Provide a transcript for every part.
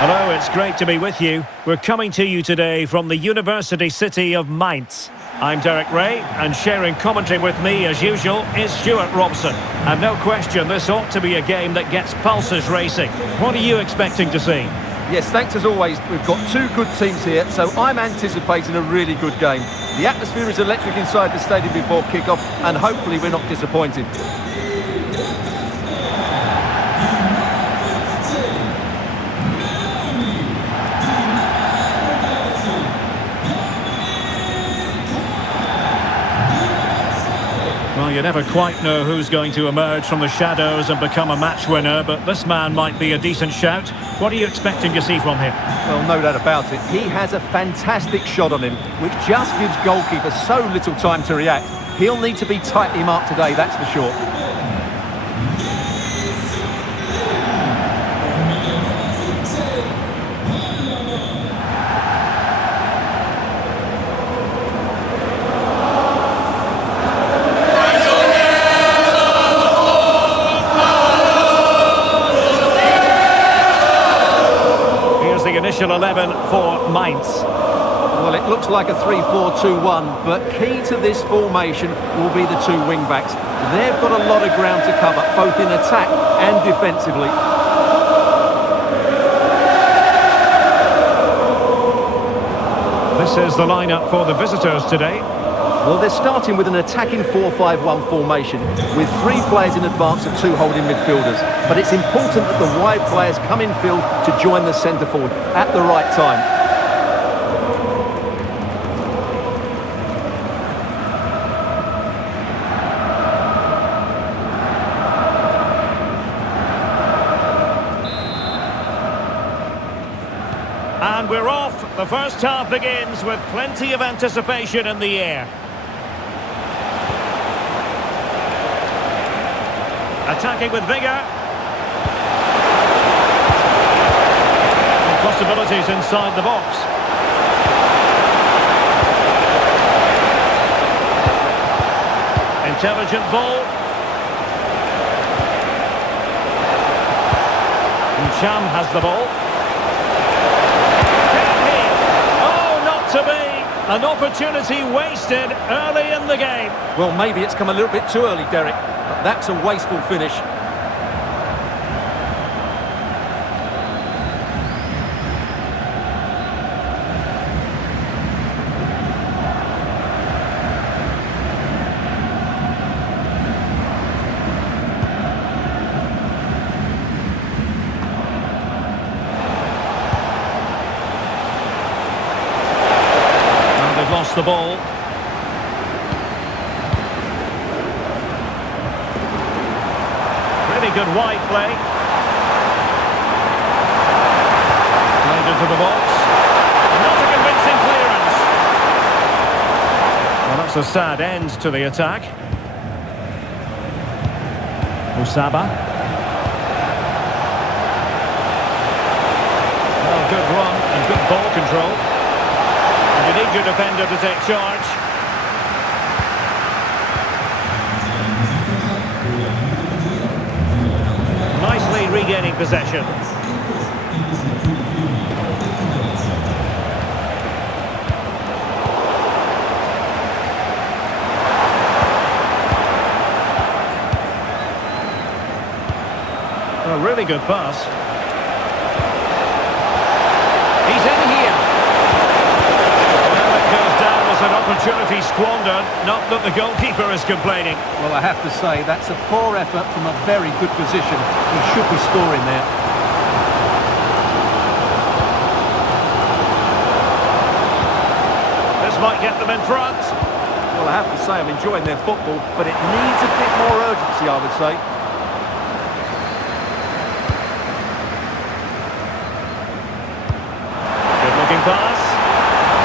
Hello, it's great to be with you. We're coming to you today from the university city of Mainz. I'm Derek Ray, and sharing commentary with me, as usual, is Stuart Robson. And no question, this ought to be a game that gets pulses racing. What are you expecting to see? Yes, thanks as always. We've got two good teams here, so I'm anticipating a really good game. The atmosphere is electric inside the stadium before kick-off, and hopefully we're not disappointed. Well, you never quite know who's going to emerge from the shadows and become a match winner, but this man might be a decent shout. What are you expecting to see from him? Well, no doubt about it. He has a fantastic shot on him, which just gives goalkeepers so little time to react. He'll need to be tightly marked today, that's for sure. Initial 11 for Mainz. Well, it looks like a 3-4-2-1, but key to this formation will be the two wing-backs. They've got a lot of ground to cover, both in attack and defensively. This is the lineup for the visitors today. Well, they're starting with an attacking 4-5-1 formation with three players in advance of two holding midfielders. But it's important that the wide players come in field to join the centre forward at the right time. And we're off. The first half begins with plenty of anticipation in the air. Attacking with vigour. Possibilities inside the box. Intelligent ball. Cham has the ball. Oh, not to be. An opportunity wasted early in the game. Well, maybe it's come a little bit too early, Derek. But that's a wasteful finish. And they've lost the ball. Really good wide play. Played into the box. Not a convincing clearance. Well, that's a sad end to the attack. Osaba. Well, good run and good ball control. And you need your defender to take charge. Nicely regaining possession. A really good pass. He's in here. Well, it goes down as an opportunity squandered. Not that the goalkeeper is complaining. Well, I have to say, that's a poor effort from a very good position. He should be scoring there. This might get them in front. Well, I have to say, I'm enjoying their football, but it needs a bit more urgency, I would say. Good-looking pass.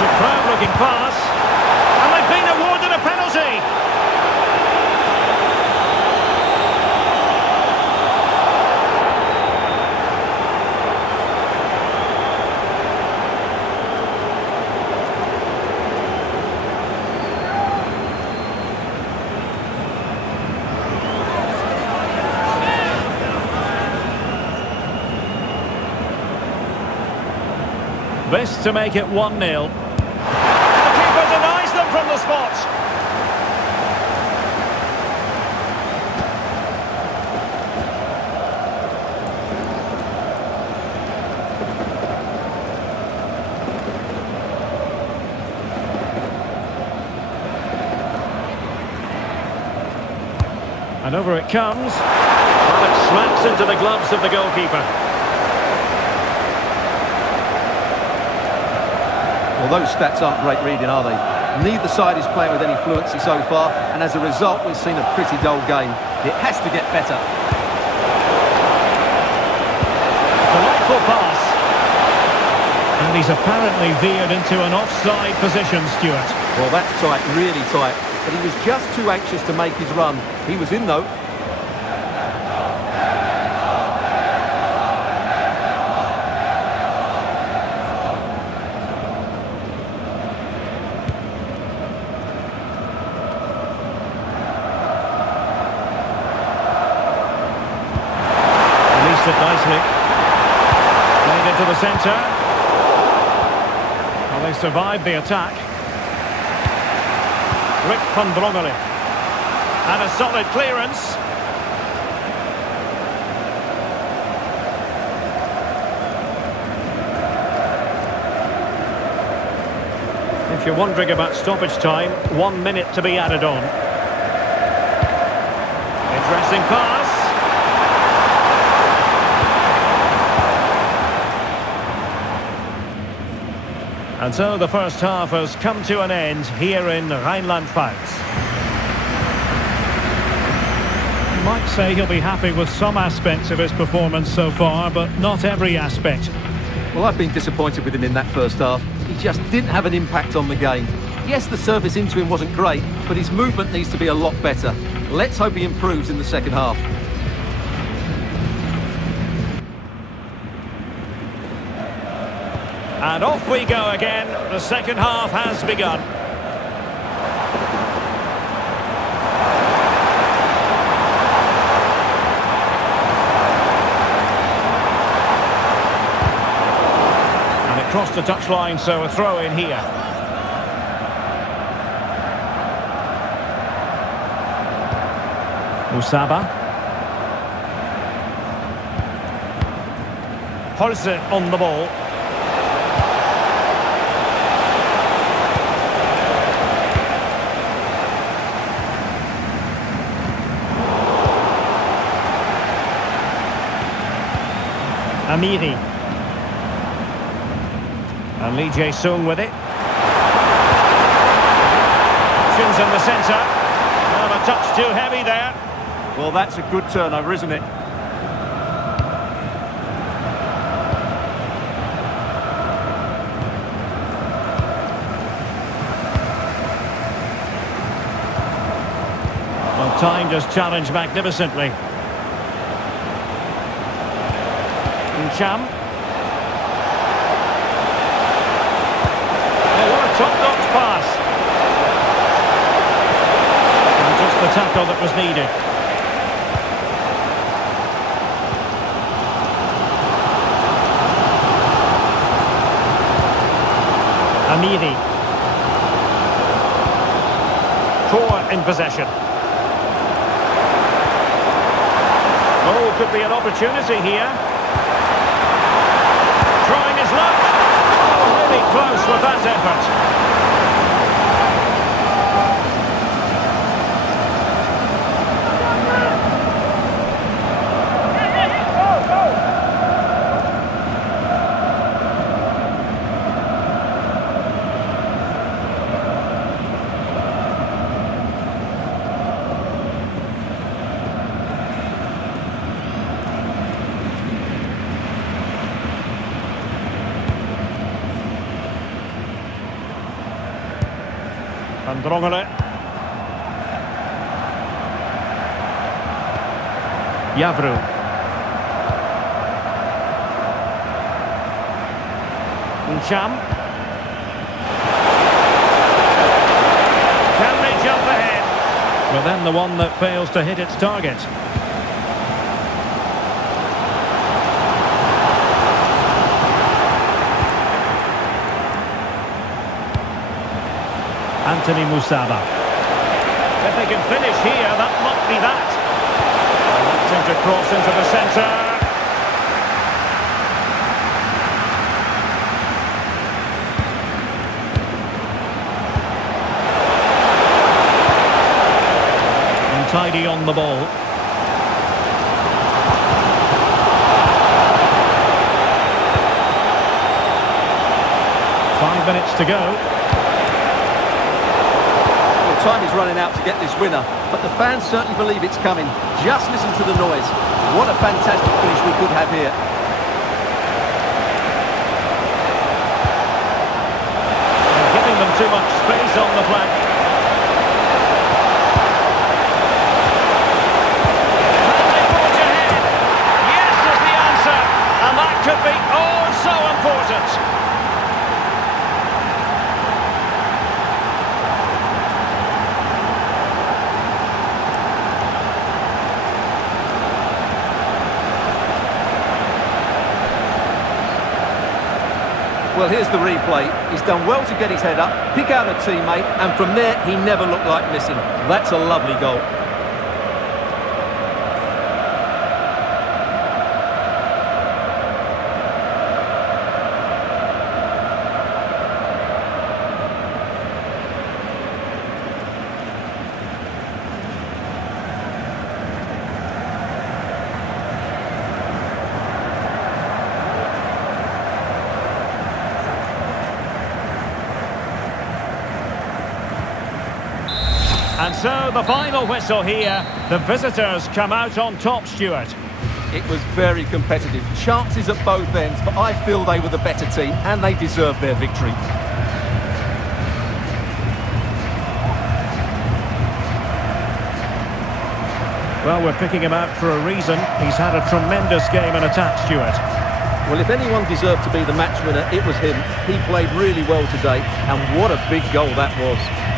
Superb-looking pass. And they've been awarded a penalty. This to make it 1-0. The keeper denies them from the spot. And over it comes. And it smacks into the gloves of the goalkeeper. Well, those stats aren't great reading, are they? Neither side is playing with any fluency so far, and as a result, we've seen a pretty dull game. It has to get better. Delightful pass. And he's apparently veered into an offside position, Stuart. Well, that's tight, really tight. But he was just too anxious to make his run. He was in, though. Released it nicely. Played into the centre. Well, they survived the attack. Rick van Drongelen. And a solid clearance. If you're wondering about stoppage time, 1 minute to be added on. Interesting pass. And so the first half has come to an end here in Rhineland-Pfalz. You might say he'll be happy with some aspects of his performance so far, but not every aspect. Well, I've been disappointed with him in that first half. He just didn't have an impact on the game. Yes, the service into him wasn't great, but his movement needs to be a lot better. Let's hope he improves in the second half. And off we go again. The second half has begun. And it crossed the touchline, so a throw in here. Usaba. Holze on the ball. Amiri. And Lee Jae-sung with it. Options in the centre. Well, a touch too heavy there. Well, that's a good turnover, isn't it? Well, timed his challenge magnificently. Cham. Oh, what a top-notch pass. And just the tackle that was needed. Amiri. Core in possession. Oh, could be an opportunity here. Trying his luck. Oh, really close with that effort. Van Drongelen. Javru. Cham. Can they jump ahead? But then the one that fails to hit its target. Anthony Musaba. If they can finish here, that might be that. Electing to cross into the centre. Tidy on the ball. 5 minutes to go. Well, time is running out to get this winner, but the fans certainly believe it's coming. Just listen to the noise. What a fantastic finish we could have here. They're giving them too much space on the flank. Could be oh so important. Well, here's the replay. He's done well to get his head up, pick out a teammate, and from there he never looked like missing. That's a lovely goal. And so the final whistle here. The visitors come out on top, Stuart. It was very competitive. Chances at both ends, but I feel they were the better team and they deserved their victory. Well, we're picking him out for a reason. He's had a tremendous game in attack, Stuart. Well, if anyone deserved to be the match winner, it was him. He played really well today, and what a big goal that was.